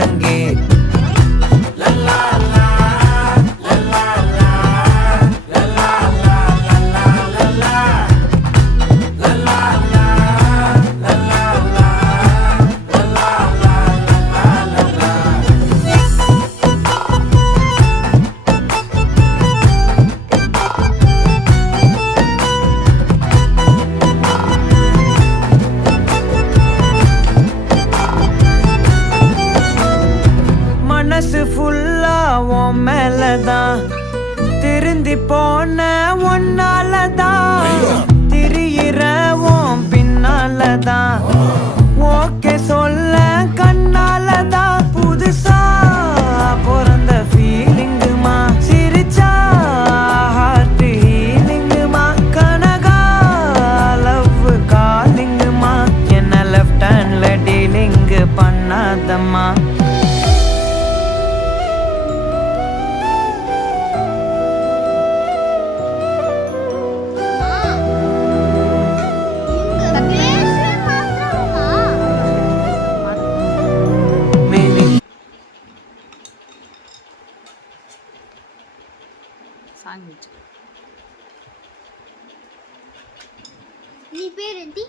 முழங்கே மனசு ஃபுல்லா உன் மேலதான் திருந்தி போன ஒன்னாலதான் திரியிற உன் பின்னாலதான் ஓகே சொல்ல கண்ணாலதான் புதுசா பிறந்த ஃபீலிங்குமா சிரிச்சா ஹார்ட் ஹீலிங்குமா கனகா லவ் காலிங்குமா என்ன லெஃப்ட் ஹேண்ட்ல டீலிங் பண்ணாதம்மா నీ పేరేంటి?